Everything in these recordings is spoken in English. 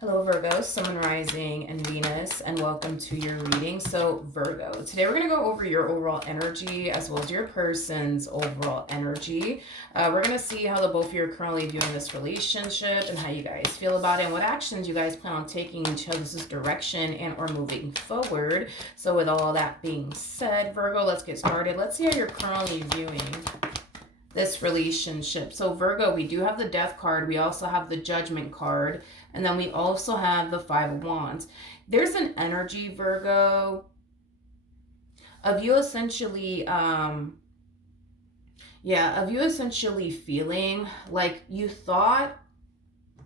Hello Virgo, Sun, Rising, and Venus, and welcome to your reading. So Virgo, today we're going to go over your overall energy as well as your person's overall energy. We're going to see how the both of you are currently viewing this relationship and how you guys feel about it and what actions you guys plan on taking in each other's direction and or moving forward. So with all that being said, Virgo, let's get started. Let's see how you're currently viewing this relationship. So Virgo, we do have the Death card. We also have the Judgment card. And then we also have the Five of Wands. There's an energy, Virgo, of you essentially, feeling like you thought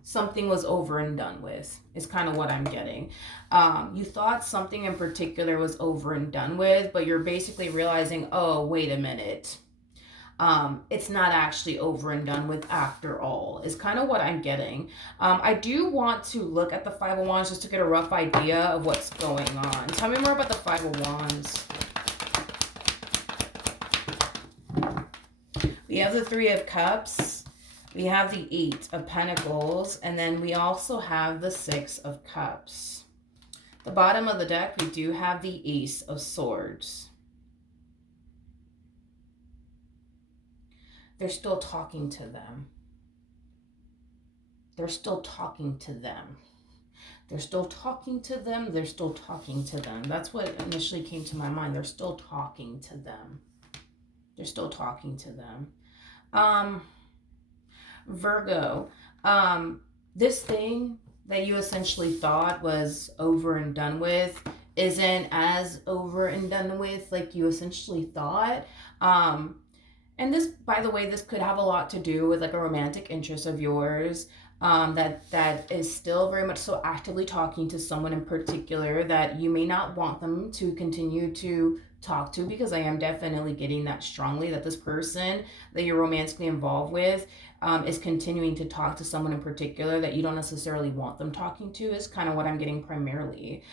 something was over and done with, is kind of what I'm getting. You thought something in particular was over and done with, but you're basically realizing, oh, wait a minute. It's not actually over and done with after all, is kind of what I'm getting. I do want to look at the Five of Wands just to get a rough idea of what's going on. Tell me more about the Five of Wands. We have the Three of Cups. We have the Eight of Pentacles. And then we also have the Six of Cups. The bottom of the deck, we do have the Ace of Swords. They're still talking to them. They're still talking to them. They're still talking to them. They're still talking to them. That's what initially came to my mind. They're still talking to them. They're still talking to them. Virgo, this thing that you essentially thought was over and done with isn't as over and done with like you essentially thought. And this, by the way, this could have a lot to do with like a romantic interest of yours that is still very much so actively talking to someone in particular that you may not want them to continue to talk to, because I am definitely getting that strongly that this person that you're romantically involved with is continuing to talk to someone in particular that you don't necessarily want them talking to, is kind of what I'm getting primarily.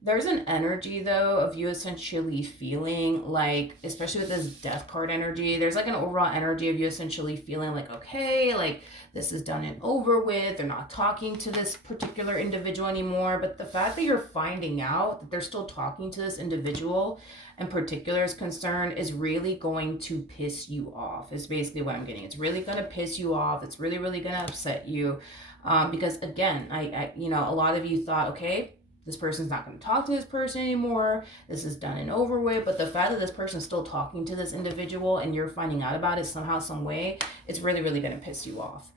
There's an energy, though, of you essentially feeling like, especially with this Death card energy, there's like an overall energy of you essentially feeling like, okay, like this is done and over with. They're not talking to this particular individual anymore. But the fact that you're finding out that they're still talking to this individual in particular is concerned is really going to piss you off, is basically what I'm getting. It's really going to piss you off. It's really, really going to upset you. Because again, I a lot of you thought, okay, this person's not going to talk to this person anymore. This is done and over with. But the fact that this person's still talking to this individual and you're finding out about it somehow, some way, it's really, really going to piss you off.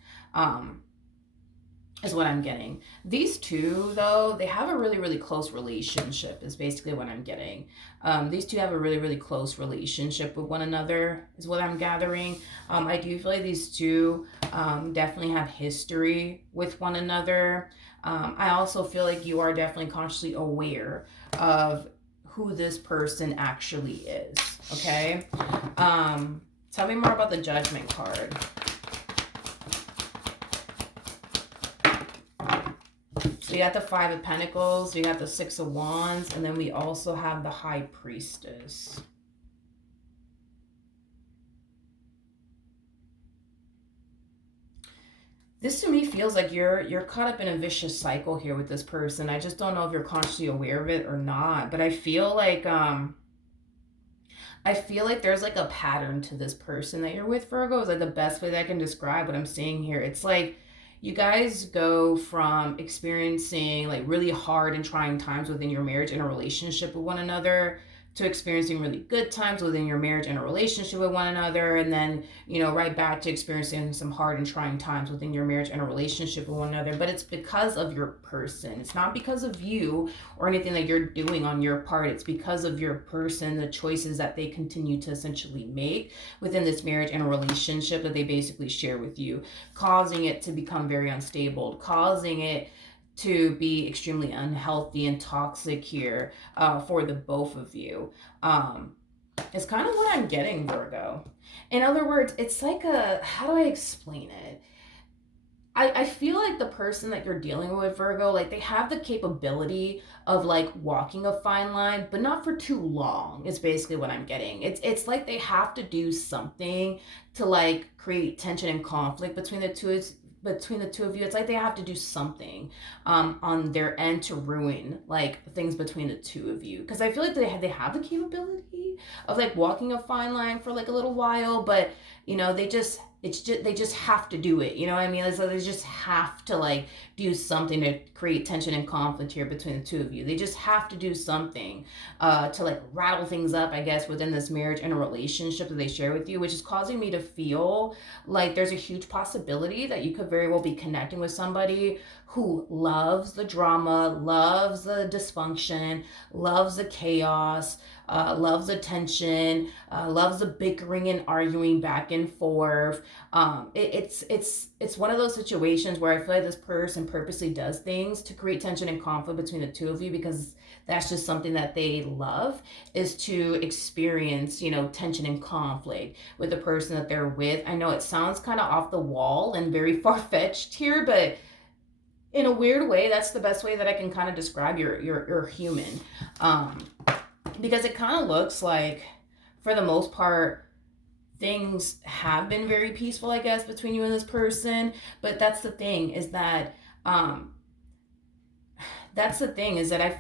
Is what I'm getting. These two, though, they have a really, really close relationship, is basically what I'm getting. These two have a really, really close relationship with one another, is what I'm gathering. I do feel like these two definitely have history with one another. I also feel like you are definitely consciously aware of who this person actually is, okay? Tell me more about the Judgment card. So we got the Five of Pentacles, we got the Six of Wands, and then we also have the High Priestess. This to me feels like you're caught up in a vicious cycle here with this person. I just don't know if you're consciously aware of it or not, but I feel like there's like a pattern to this person that you're with, Virgo, is like the best way that I can describe what I'm seeing here. It's like you guys go from experiencing like really hard and trying times within your marriage and a relationship with one another to experiencing really good times within your marriage and a relationship with one another, and then, right back to experiencing some hard and trying times within your marriage and a relationship with one another. But it's because of your person. It's not because of you or anything that you're doing on your part. It's because of your person, the choices that they continue to essentially make within this marriage and a relationship that they basically share with you, causing it to become very unstable, causing it to be extremely unhealthy and toxic here for the both of you. It's kind of what I'm getting, Virgo. In other words, it's like how do I explain it? I feel like the person that you're dealing with, Virgo, like they have the capability of like walking a fine line, but not for too long, is basically what I'm getting. It's like they have to do something to like create tension and conflict between the two between the two of you, it's like they have to do something on their end to ruin like things between the two of you, because I feel like they have the capability of like walking a fine line for like a little while, but they just have to do it, you know what I mean? It's like they just have to like do something to create tension and conflict here between the two of you. They just have to do something to like rattle things up, I guess, within this marriage and a relationship that they share with you, which is causing me to feel like there's a huge possibility that you could very well be connecting with somebody who loves the drama, loves the dysfunction, loves the chaos, loves the tension, loves the bickering and arguing back and forth. It's one of those situations where I feel like this person purposely does things to create tension and conflict between the two of you, because that's just something that they love, is to experience, tension and conflict with the person that they're with. I know it sounds kind of off the wall and very far-fetched here, but in a weird way, that's the best way that I can kind of describe your human. Because it kind of looks like, for the most part, things have been very peaceful, I guess, between you and this person. But that's the thing, is that I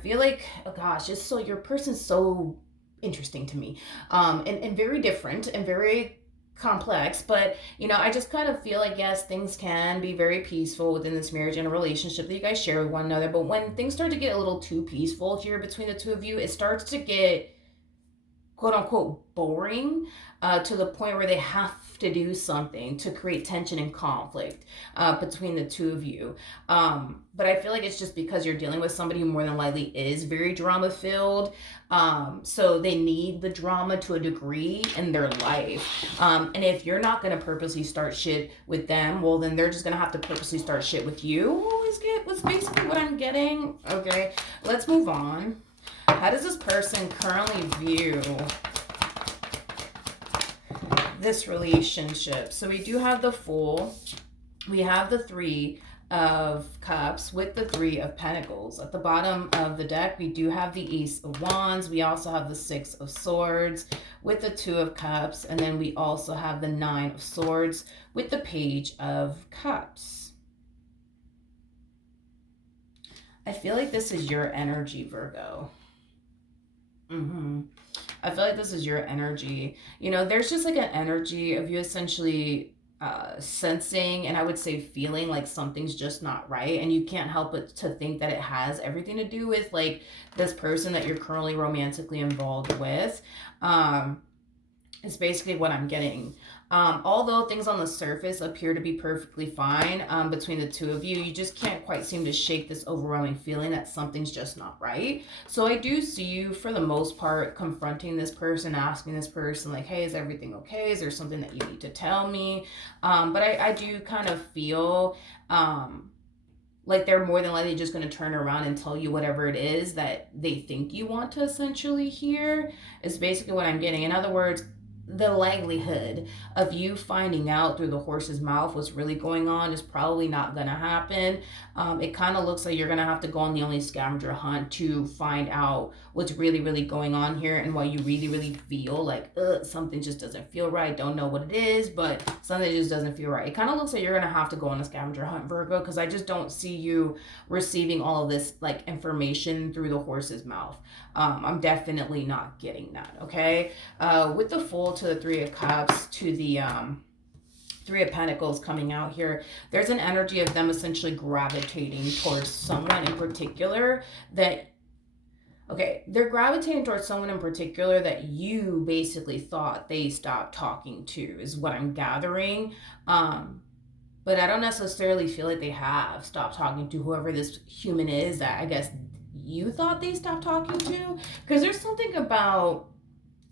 feel like, oh gosh, it's so, your person's so interesting to me, and very different and very complex. But I just kind of feel like, yes, things can be very peaceful within this marriage and a relationship that you guys share with one another, but when things start to get a little too peaceful here between the two of you, it starts to get quote unquote boring, to the point where they have to do something to create tension and conflict between the two of you. But I feel like it's just because you're dealing with somebody who more than likely is very drama filled. So they need the drama to a degree in their life. And if you're not going to purposely start shit with them, well, then they're just going to have to purposely start shit with you. Was basically what I'm getting. Okay, let's move on. How does this person currently view this relationship? So we do have the Fool. We have the Three of Cups with the Three of Pentacles. At the bottom of the deck, we do have the Ace of Wands. We also have the Six of Swords with the Two of Cups. And then we also have the Nine of Swords with the Page of Cups. I feel like this is your energy, Virgo. I feel like this is your energy. There's just like an energy of you essentially sensing, and I would say feeling like something's just not right, and you can't help but to think that it has everything to do with like this person that you're currently romantically involved with. It's basically what I'm getting. Although things on the surface appear to be perfectly fine between the two of you, you just can't quite seem to shake this overwhelming feeling that something's just not right. So I do see you, for the most part, confronting this person, asking this person like, hey, is everything okay? Is there something that you need to tell me? But I do kind of feel like they're more than likely just going to turn around and tell you whatever it is that they think you want to essentially hear, is basically what I'm getting. In other words, the likelihood of you finding out through the horse's mouth what's really going on is probably not going to happen. It kind of looks like you're going to have to go on the only scavenger hunt to find out what's really, really going on here, and why you really, really feel like something just doesn't feel right. Don't know what it is, but something just doesn't feel right. It kind of looks like you're going to have to go on a scavenger hunt, Virgo, because I just don't see you receiving all of this like information through the horse's mouth. I'm definitely not getting that, okay? With the Fool to the Three of Cups to the Three of Pentacles coming out here, there's an energy of them essentially gravitating towards someone in particular that, okay, they're gravitating towards someone in particular that you basically thought they stopped talking to, is what I'm gathering. But I don't necessarily feel like they have stopped talking to whoever this human is that I guess you thought they stopped talking to, because there's something about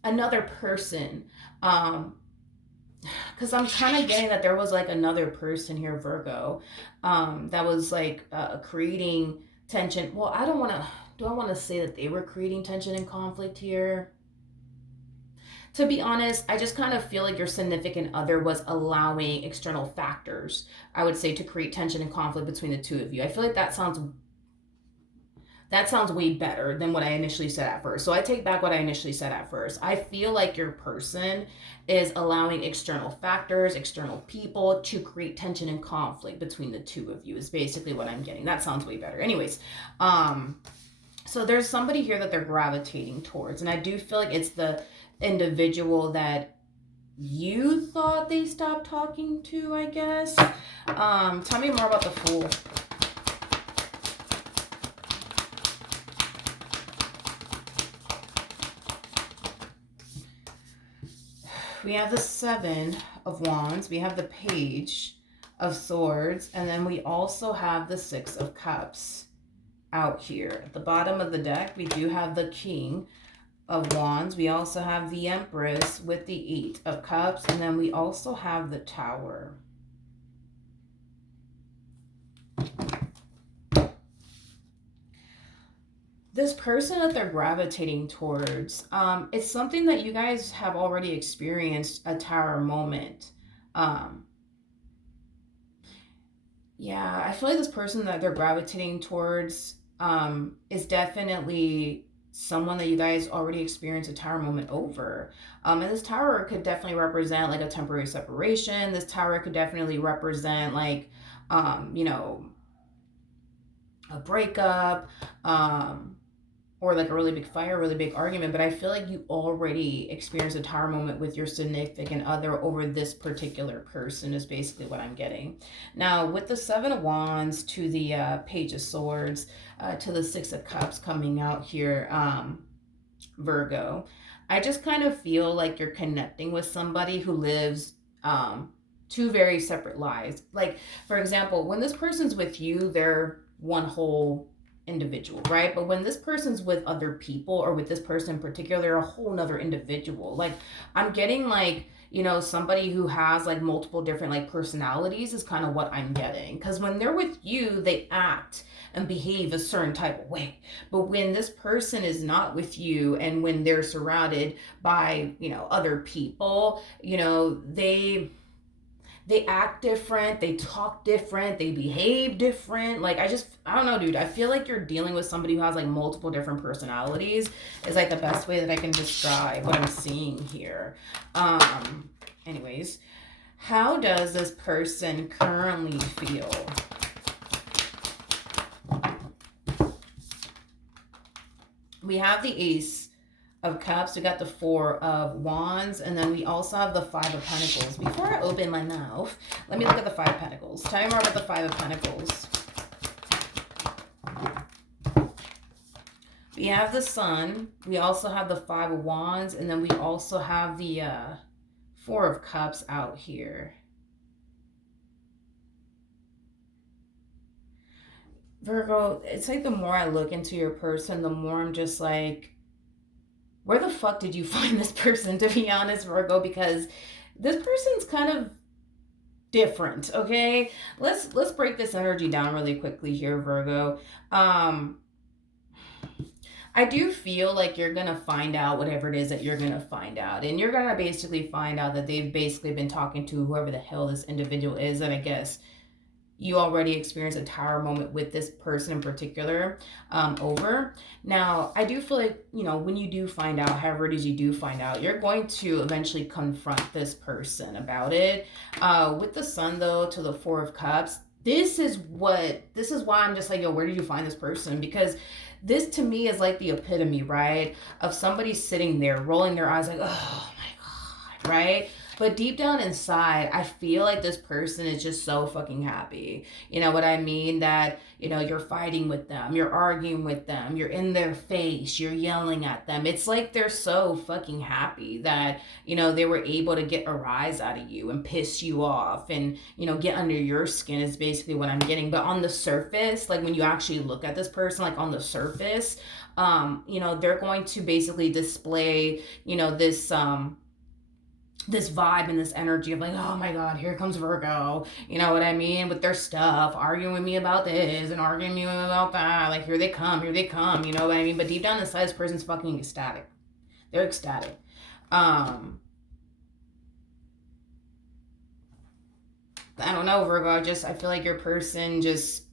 another person, because I'm kind of getting that there was like another person here, Virgo, that was like creating tension. Well, I don't want to, do I want to say that they were creating tension and conflict here? To be honest, I just kind of feel like your significant other was allowing external factors, I would say, to create tension and conflict between the two of you. I feel like that sounds That sounds way better than what I initially said at first. So I take back what I initially said at first. I feel like your person is allowing external factors, external people to create tension and conflict between the two of you, is basically what I'm getting. That sounds way better. Anyways, so there's somebody here that they're gravitating towards. And I do feel like it's the individual that you thought they stopped talking to, I guess. Tell me more about the Fool. We have the Seven of Wands, we have the Page of Swords, and then we also have the Six of Cups out here. At the bottom of the deck, we do have the King of Wands. We also have the Empress with the Eight of Cups, and then we also have the Tower. This person that they're gravitating towards, it's something that you guys have already experienced, a tower moment. Yeah, I feel like this person that they're gravitating towards is definitely someone that you guys already experienced a tower moment over. And this tower could definitely represent like a temporary separation. This tower could definitely represent like, you know, a breakup, or like a really big fight, a really big argument. But I feel like you already experienced a tower moment with your significant other over this particular person, is basically what I'm getting. Now, with the Seven of Wands to the Page of Swords, to the Six of Cups coming out here, Virgo, I just kind of feel like you're connecting with somebody who lives two very separate lives. Like, for example, when this person's with you, they're one whole individual, right? But when this person's with other people, or with this person in particular, they're a whole nother individual. Like, I'm getting like, you know, somebody who has like multiple different like personalities is kind of what I'm getting. Because when they're with you, they act and behave a certain type of way. But when this person is not with you, and when they're surrounded by, you know, other people, you know, they act different, they talk different, they behave different. Like, I don't know, dude. I feel like you're dealing with somebody who has like multiple different personalities, is like the best way that I can describe what I'm seeing here. Anyways, how does this person currently feel? We have the Ace of Cups, we got the Four of Wands, and then we also have the Five of Pentacles. Before I open my mouth, let me look at the Five of Pentacles. Tell me more about the Five of Pentacles. We have the Sun, we also have the Five of Wands, and then we also have the Four of Cups out here. Virgo, it's like the more I look into your person, the more I'm just like, where the fuck did you find this person, to be honest, Virgo? Because this person's kind of different, okay? Let's break this energy down really quickly here, Virgo. I do feel like you're gonna find out whatever it is that you're gonna find out. And you're gonna basically find out that they've basically been talking to whoever the hell this individual is. And I guess you already experienced a tower moment with this person in particular over. Now, I do feel like, you know, when you do find out, however it is you do find out, you're going to eventually confront this person about it. With the Sun, though, to the Four of Cups, this is why I'm just like, yo, where did you find this person? Because this to me is like the epitome, right, of somebody sitting there rolling their eyes like, oh my God, right? But deep down inside, I feel like this person is just so fucking happy. You know what I mean? That, you know, you're fighting with them, you're arguing with them, you're in their face, you're yelling at them. It's like they're so fucking happy that, you know, they were able to get a rise out of you and piss you off and, you know, get under your skin is basically what I'm getting. But on the surface, like when you actually look at this person, like on the surface, you know, they're going to basically display, you know, this vibe and this energy of like, oh my God, here comes Virgo, you know what I mean, with their stuff, arguing with me about this and arguing with me about that, like here they come, you know what I mean? But deep down inside, this person's fucking ecstatic. They're ecstatic. I don't know, Virgo, I feel like your person just,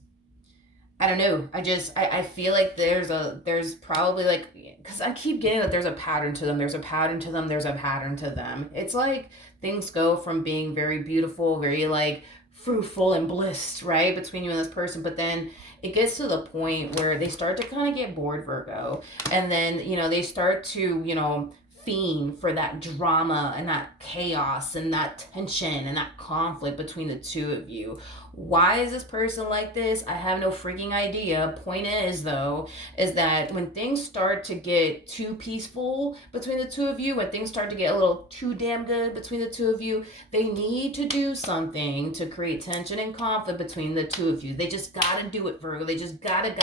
I don't know. I feel like there's probably like, because I keep getting that there's a pattern to them. There's a pattern to them. There's a pattern to them. It's like things go from being very beautiful, very like fruitful and bliss, right, between you and this person, but then it gets to the point where they start to kind of get bored, Virgo, and then they start to fiend for that drama and that chaos and that tension and that conflict between the two of you. Why is this person like this? I have no freaking idea. Point is, though, is that when things start to get too peaceful between the two of you, when things start to get a little too damn good between the two of you, they need to do something to create tension and conflict between the two of you. They just gotta do it, Virgo. They just gotta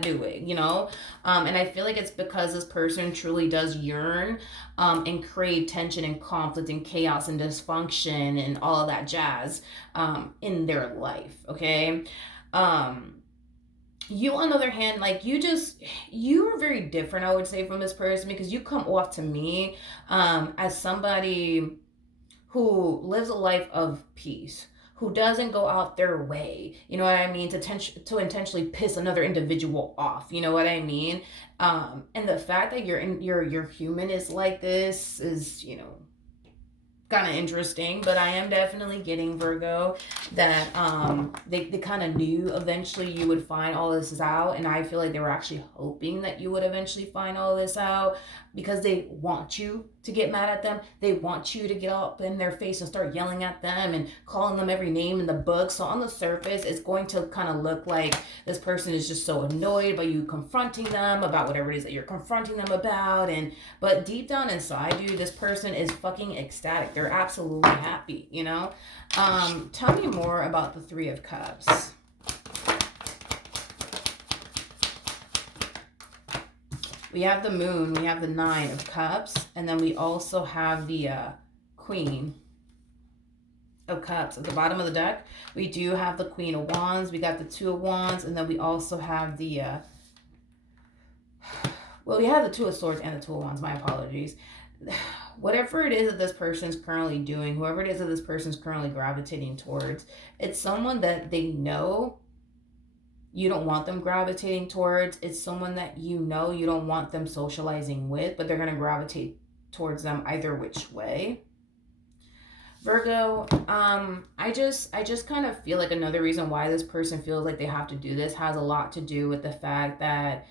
do it, And I feel like it's because this person truly does yearn and crave tension and conflict and chaos and dysfunction and all of that jazz in their life. Okay. You on the other hand, like you are very different, I would say, from this person, because you come off to me as somebody who lives a life of peace, who doesn't go out their way, you know what I mean, to intentionally piss another individual off, you know what I mean. And the fact that your human is like this is, kind of interesting, but I am definitely getting, Virgo, that they kind of knew eventually you would find all this out, and I feel like they were actually hoping that you would eventually find all this out, because they want you to get mad at them. They want you to get up in their face and start yelling at them and calling them every name in the book. So on the surface, it's going to kind of look like this person is just so annoyed by you confronting them about whatever it is that you're confronting them about. But deep down inside you, this person is fucking ecstatic. They're absolutely happy, Tell me more about the Three of Cups. We have the Moon, we have the Nine of Cups, and then we also have the Queen of Cups. At the bottom of the deck, we do have the Queen of Wands, we got the Two of Wands, and then we also have the, we have the Two of Swords and the Two of Wands, my apologies. Whatever it is that this person's currently doing, whoever it is that this person's currently gravitating towards, it's someone that they know you don't want them gravitating towards. It's someone that you don't want them socializing with, but they're going to gravitate towards them either which way. Virgo, I just kind of feel like another reason why this person feels like they have to do this has a lot to do with the fact that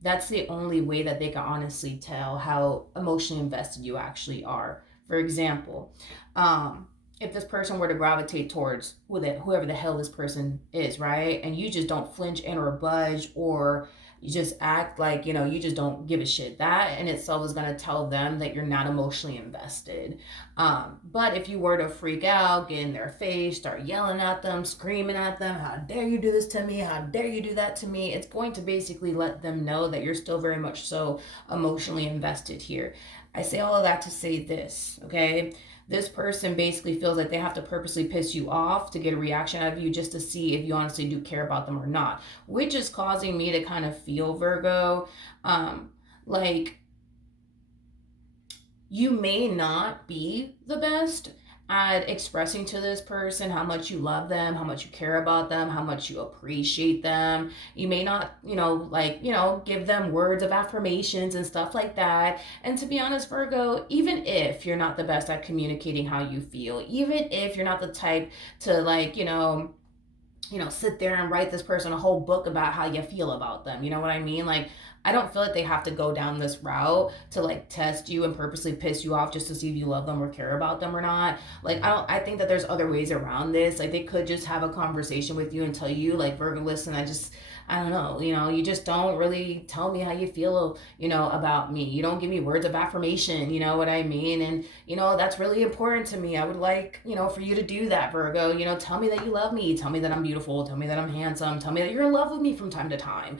that's the only way that they can honestly tell how emotionally invested you actually are. For example, if this person were to gravitate towards whoever the hell this person is, right? And you just don't flinch and or budge, or you just act like, you just don't give a shit. That in itself is going to tell them that you're not emotionally invested. But if you were to freak out, get in their face, start yelling at them, screaming at them, how dare you do this to me? How dare you do that to me? It's going to basically let them know that you're still very much so emotionally invested here. I say all of that to say this, okay? This person basically feels like they have to purposely piss you off to get a reaction out of you just to see if you honestly do care about them or not, which is causing me to kind of feel, Virgo, like you may not be the best at expressing to this person how much you love them, how much you care about them, how much you appreciate them. You may not, give them words of affirmations and stuff like that. And to be honest, Virgo, even if you're not the best at communicating how you feel, even if you're not the type to sit there and write this person a whole book about how you feel about them, you know what I mean? Like, I don't feel like they have to go down this route to test you and purposely piss you off just to see if you love them or care about them or not. I think that there's other ways around this. They could just have a conversation with you and tell you, Virgo, listen, I don't know, you just don't really tell me how you feel, about me. You don't give me words of affirmation, you know what I mean? And, that's really important to me. I would like, for you to do that, Virgo. Tell me that you love me. Tell me that I'm beautiful. Tell me that I'm handsome. Tell me that you're in love with me from time to time.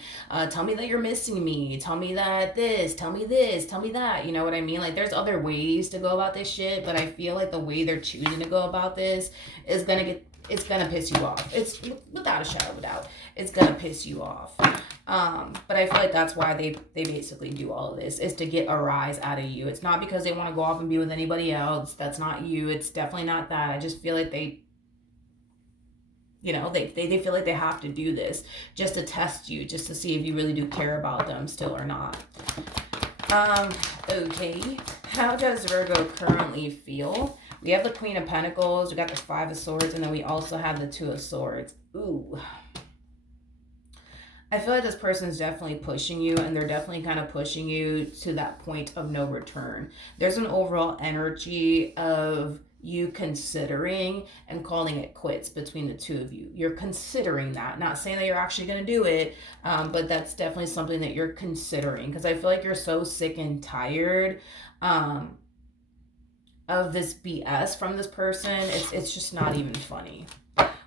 Tell me that you're missing me. Tell me that tell me this, tell me that, you know what I mean? There's other ways to go about this shit, but I feel like the way they're choosing to go about this is it's gonna piss you off. It's without a shadow of a doubt, it's gonna piss you off. But I feel like that's why they basically do all of this, is to get a rise out of you. It's not because they want to go off and be with anybody else. That's not you. It's definitely not that. I just feel like They feel like they have to do this just to test you, just to see if you really do care about them still or not. Okay. How does Virgo currently feel? We have the Queen of Pentacles, we got the Five of Swords, and then we also have the Two of Swords. Ooh. I feel like this person's definitely pushing you, and they're definitely kind of pushing you to that point of no return. There's an overall energy of you considering and calling it quits between the two of you. You're considering that, not saying that you're actually going to do it, but that's definitely something that you're considering, because I feel like you're so sick and tired of this BS from this person. It's just not even funny.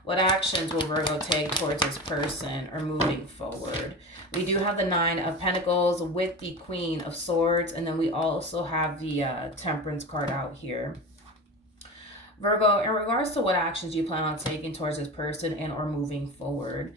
What actions will Virgo take towards this person or moving forward? We do have the Nine of Pentacles with the Queen of Swords, and then we also have the Temperance card out here. Virgo, in regards to what actions you plan on taking towards this person and or moving forward,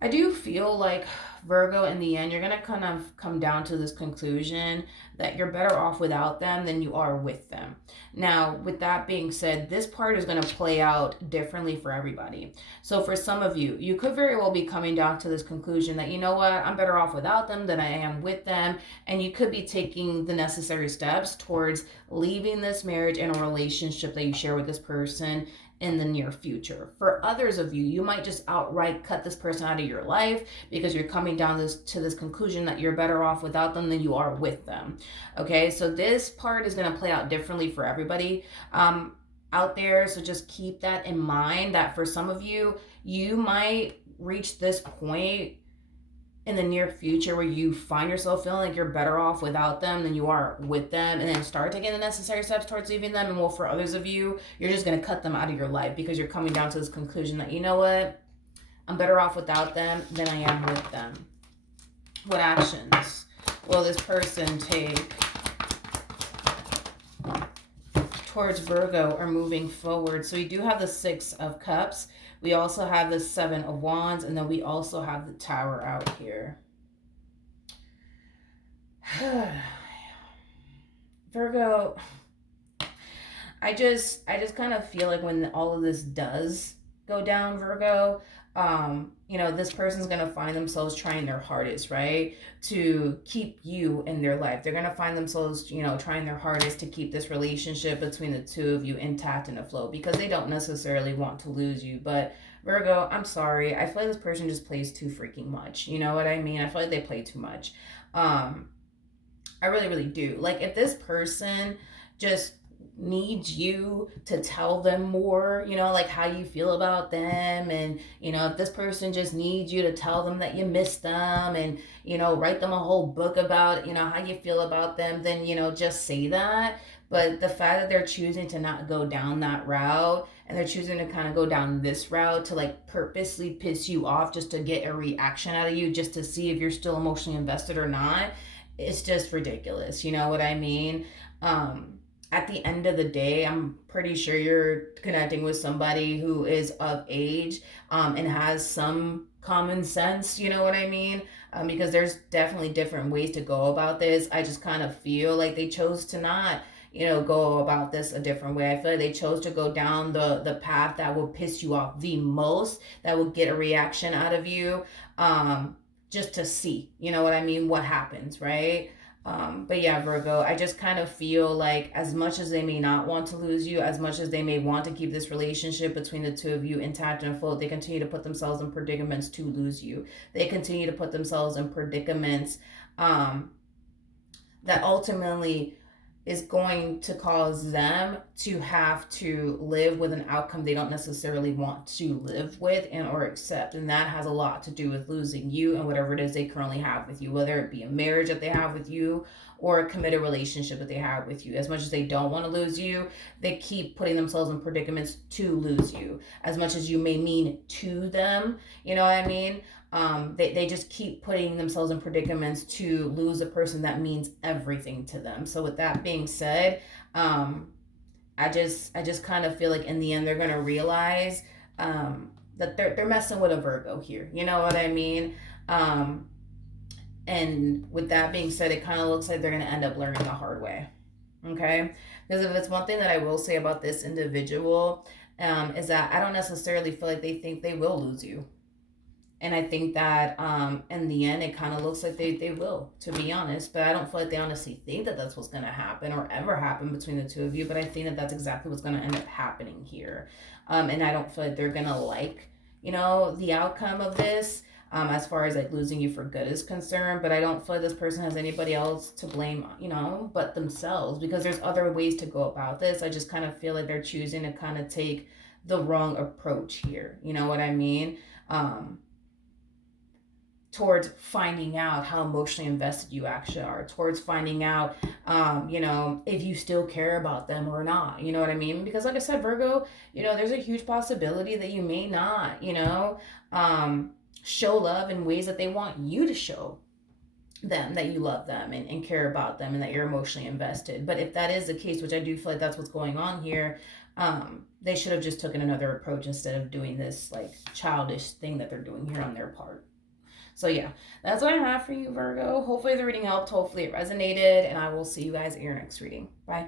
I do feel like, Virgo, in the end, you're going to kind of come down to this conclusion that you're better off without them than you are with them. Now, with that being said, this part is going to play out differently for everybody. So for some of you, you could very well be coming down to this conclusion that, you know what, I'm better off without them than I am with them. And you could be taking the necessary steps towards leaving this marriage and a relationship that you share with this person in the near future. For others of you, you might just outright cut this person out of your life because you're coming down to this conclusion that you're better off without them than you are with them. Okay, so this part is going to play out differently for everybody out there. So just keep that in mind, that for some of you, you might reach this point in the near future where you find yourself feeling like you're better off without them than you are with them, and then start taking the necessary steps towards leaving them. And well, for others of you, you're just going to cut them out of your life because you're coming down to this conclusion that, you know what, I'm better off without them than I am with them. What actions will this person take towards Virgo or moving forward? So we do have the Six of Cups. We also have the Seven of Wands, and then we also have the Tower out here. Virgo, I just kind of feel like when all of this does go down, Virgo, this person's going to find themselves trying their hardest, right, to keep you in their life. They're going to find themselves, trying their hardest to keep this relationship between the two of you intact and afloat, because they don't necessarily want to lose you. But Virgo, I'm sorry. I feel like this person just plays too freaking much. You know what I mean? I feel like they play too much. I really, really do. Like, if this person just needs you to tell them more, like how you feel about them, and if this person just needs you to tell them that you miss them, and write them a whole book about how you feel about them, then just say that. But the fact that they're choosing to not go down that route, and they're choosing to kind of go down this route to like purposely piss you off just to get a reaction out of you, just to see if you're still emotionally invested or not, it's just ridiculous. You know what I mean? At the end of the day, I'm pretty sure you're connecting with somebody who is of age and has some common sense, you know what I mean? Because there's definitely different ways to go about this. I just kind of feel like they chose to not, go about this a different way. I feel like they chose to go down the path that will piss you off the most, that will get a reaction out of you, just to see, you know what I mean, what happens, right? But yeah, Virgo, I just kind of feel like as much as they may not want to lose you, as much as they may want to keep this relationship between the two of you intact and afloat, they continue to put themselves in predicaments to lose you. They continue to put themselves in predicaments that ultimately is going to cause them to have to live with an outcome they don't necessarily want to live with and or accept. And that has a lot to do with losing you and whatever it is they currently have with you, whether it be a marriage that they have with you or a committed relationship that they have with you. As much as they don't want to lose you, they keep putting themselves in predicaments to lose you. As much as you may mean to them, you know what I mean? They just keep putting themselves in predicaments to lose a person that means everything to them. So with that being said, I just kind of feel like in the end they're gonna realize that they're messing with a Virgo here. You know what I mean? And with that being said, it kind of looks like they're gonna end up learning the hard way. Okay? Because if it's one thing that I will say about this individual, is that I don't necessarily feel like they think they will lose you. And I think that in the end, it kind of looks like they will, to be honest. But I don't feel like they honestly think that that's what's going to happen or ever happen between the two of you. But I think that that's exactly what's going to end up happening here. And I don't feel like they're going to like, the outcome of this as far as like losing you for good is concerned. But I don't feel like this person has anybody else to blame, but themselves, because there's other ways to go about this. I just kind of feel like they're choosing to kind of take the wrong approach here. You know what I mean? Towards finding out how emotionally invested you actually are, towards finding out, if you still care about them or not. You know what I mean? Because, like I said, Virgo, there's a huge possibility that you may not, show love in ways that they want you to show them that you love them and care about them and that you're emotionally invested. But if that is the case, which I do feel like that's what's going on here, they should have just taken another approach instead of doing this like childish thing that they're doing here on their part. So yeah, that's what I have for you, Virgo. Hopefully the reading helped. Hopefully it resonated. And I will see you guys in your next reading. Bye.